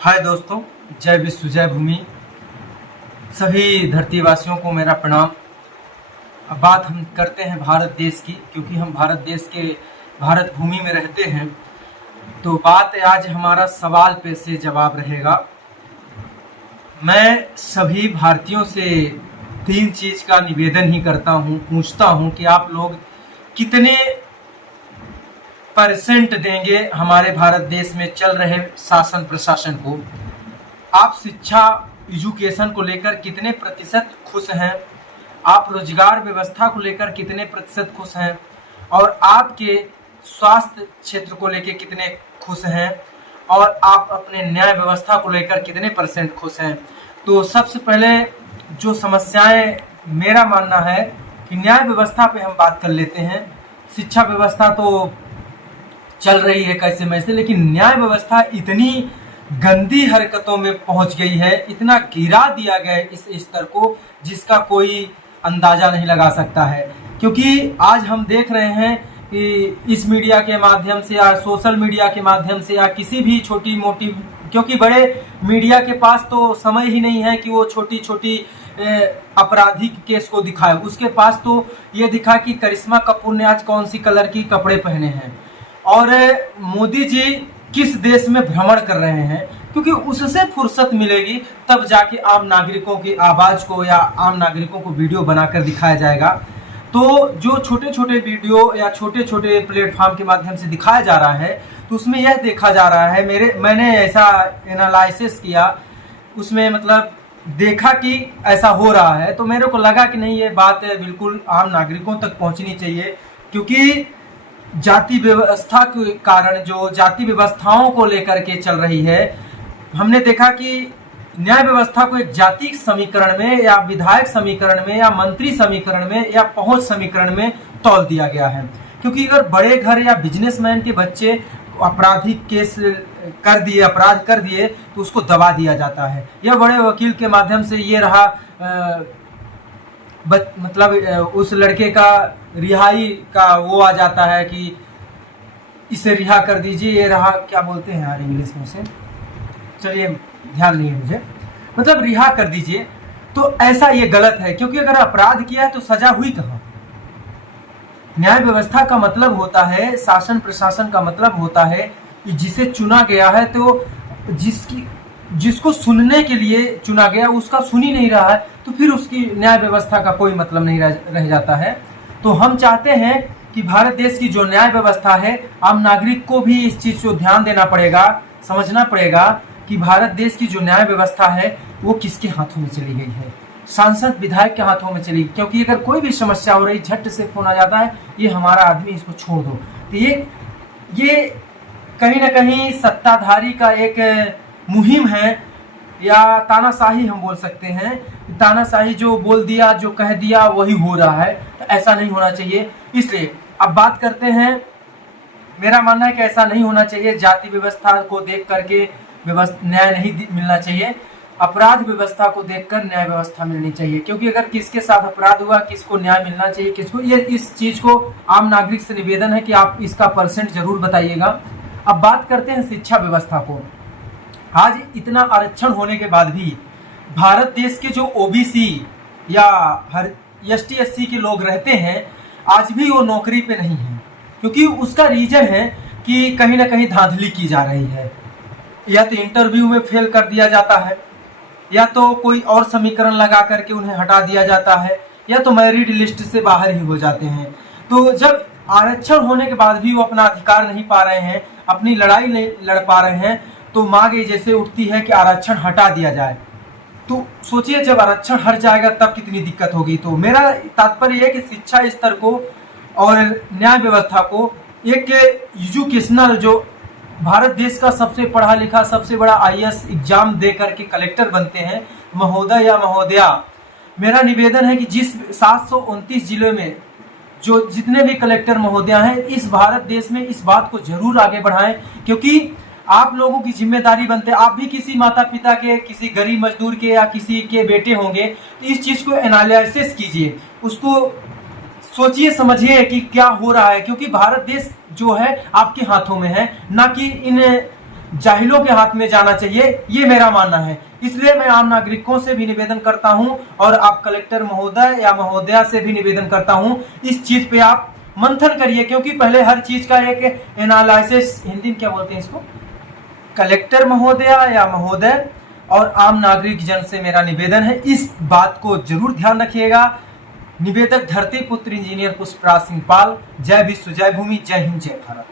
हाय दोस्तों, जय विश्व जय भूमि। सभी धरतीवासियों को मेरा प्रणाम। अब बात हम करते हैं भारत देश की, क्योंकि हम भारत भूमि में रहते हैं। तो बात आज हमारा सवाल पे से जवाब रहेगा। मैं सभी भारतीयों से तीन चीज़ का निवेदन ही करता हूँ, पूछता हूँ कि आप लोग कितने परसेंट देंगे हमारे भारत देश में चल रहे शासन प्रशासन को। आप शिक्षा एजुकेशन को लेकर कितने प्रतिशत खुश हैं, आप रोजगार व्यवस्था को लेकर कितने प्रतिशत खुश हैं, और आपके स्वास्थ्य क्षेत्र को लेकर कितने खुश हैं, और आप अपने न्याय व्यवस्था को लेकर कितने परसेंट खुश हैं। तो सबसे पहले जो समस्याएं, मेरा मानना है कि न्याय व्यवस्था पे हम बात कर लेते हैं। शिक्षा व्यवस्था तो चल रही है कैसे मैसे, लेकिन न्याय व्यवस्था इतनी गंदी हरकतों में पहुंच गई है, इतना गिरा दिया गया है इस स्तर को, जिसका कोई अंदाजा नहीं लगा सकता है। क्योंकि आज हम देख रहे हैं कि इस मीडिया के माध्यम से या सोशल मीडिया के माध्यम से या किसी भी छोटी मोटी, क्योंकि बड़े मीडिया के पास तो समय ही नहीं है कि वो छोटी छोटी आपराधिक केस को दिखाए। उसके पास तो ये दिखा कि करिश्मा कपूर ने आज कौन सी कलर की कपड़े पहने हैं, और मोदी जी किस देश में भ्रमण कर रहे हैं, क्योंकि उससे फुर्सत मिलेगी तब जाके आम नागरिकों की आवाज को या आम नागरिकों को वीडियो बनाकर दिखाया जाएगा। तो जो छोटे छोटे वीडियो या छोटे छोटे प्लेटफॉर्म के माध्यम से दिखाया जा रहा है, तो उसमें यह देखा जा रहा है, मैंने ऐसा एनालिसिस किया, उसमें मतलब देखा कि ऐसा हो रहा है, तो मेरे को लगा कि नहीं, ये बात बिल्कुल आम नागरिकों तक पहुंचनी चाहिए। क्योंकि जाति व्यवस्था के कारण, जो जाति व्यवस्थाओं को लेकर के चल रही है, हमने देखा कि न्याय व्यवस्था को एक जाति समीकरण में या विधायक समीकरण में या मंत्री समीकरण में या पहुंच समीकरण में तौल दिया गया है। क्योंकि अगर बड़े घर या बिजनेसमैन के बच्चे आपराधिक केस कर दिए, अपराध कर दिए, तो उसको दबा दिया जाता है, या बड़े वकील के माध्यम से ये रहा मतलब उस लड़के का रिहाई का वो आ जाता है कि इसे रिहा कर दीजिए, ये रहा, क्या बोलते हैं यार इंग्लिश में से, चलिए ध्यान नहीं है मुझे, मतलब रिहा कर दीजिए। तो ऐसा ये गलत है, क्योंकि अगर अपराध किया है तो सजा हुई कहाँ। न्याय व्यवस्था का मतलब होता है, शासन प्रशासन का मतलब होता है कि जिसे चुना गया है, तो जिसको सुनने के लिए चुना गया उसका सुन ही नहीं रहा है, तो फिर उसकी न्याय व्यवस्था का कोई मतलब नहीं रह जाता है। तो हम चाहते हैं कि भारत देश की जो न्याय व्यवस्था है, आम नागरिक को भी इस चीज को ध्यान देना पड़ेगा, समझना पड़ेगा कि भारत देश की जो न्याय व्यवस्था है वो किसके हाथों में चली गई है। सांसद विधायक के हाथों में चली, क्योंकि अगर कोई भी समस्या हो रही, झट से फोन आ जाता है, ये हमारा आदमी, इसको छोड़ दो। तो ये कहीं ना कहीं सत्ताधारी का एक मुहिम है, या तानाशाही हम बोल सकते हैं। तानाशाही, जो बोल दिया, जो कह दिया वही हो रहा है, तो ऐसा नहीं होना चाहिए। इसलिए अब बात करते हैं, मेरा मानना है कि ऐसा नहीं होना चाहिए। जाति व्यवस्था को देख करके न्याय नहीं मिलना चाहिए, अपराध व्यवस्था को देखकर न्याय व्यवस्था मिलनी चाहिए। क्योंकि अगर किसके साथ अपराध हुआ, किसको न्याय मिलना चाहिए, किसको, ये इस चीज को आम नागरिक से निवेदन है कि आप इसका परसेंट जरूर बताइएगा। अब बात करते हैं शिक्षा व्यवस्था को। आज इतना आरक्षण होने के बाद भी भारत देश के जो ओबीसी या एसटी एससी के लोग रहते हैं, आज भी वो नौकरी पे नहीं है। क्योंकि उसका रीजन है कि कहीं ना कहीं धांधली की जा रही है, या तो इंटरव्यू में फेल कर दिया जाता है, या तो कोई और समीकरण लगा करके उन्हें हटा दिया जाता है, या तो मेरिट लिस्ट से बाहर ही हो जाते हैं। तो जब आरक्षण होने के बाद भी वो अपना अधिकार नहीं पा रहे हैं, अपनी लड़ाई नहीं लड़ पा रहे हैं, तो मांग जैसे उठती है कि आरक्षण हटा दिया जाए। तो सोचिए, जब आरक्षण हट जाएगा तब कितनी दिक्कत होगी। तो मेरा तात्पर्य है कि शिक्षा स्तर को और न्याय व्यवस्था को एक एजुकेशनल, जो भारत देश का सबसे पढ़ा लिखा, सबसे बड़ा आईएएस एग्जाम दे करके कलेक्टर बनते हैं महोदय या महोदया, मेरा निवेदन है कि जिस 729 जिले में जो जितने भी कलेक्टर महोदया हैं, इस भारत देश में इस बात को जरूर आगे बढ़ाएं। क्योंकि आप लोगों की जिम्मेदारी बनते हैं, आप भी किसी माता पिता के, किसी गरीब मजदूर के या किसी के बेटे होंगे, तो इस चीज को एनालिसिस कीजिए, उसको सोचिए समझिए कि क्या हो रहा है। क्योंकि भारत देश जो है आपके हाथों में है, ना कि इन जाहिलों के हाथ में जाना चाहिए, ये मेरा मानना है। इसलिए मैं आम नागरिकों से भी निवेदन करता हूं और आप कलेक्टर महोदय या महोदया से भी निवेदन करता हूं, इस चीज पे आप मंथन करिए, क्योंकि पहले हर चीज का एक एनालिसिस, हिंदी में क्या बोलते हैं इसको, कलेक्टर महोदया या महोदय और आम नागरिक जन से मेरा निवेदन है, इस बात को जरूर ध्यान रखिएगा। निवेदक धरती पुत्र इंजीनियर पुष्पराज सिंह पाल। जय विश्व, जय भूमि, जय हिंद, जय भारत।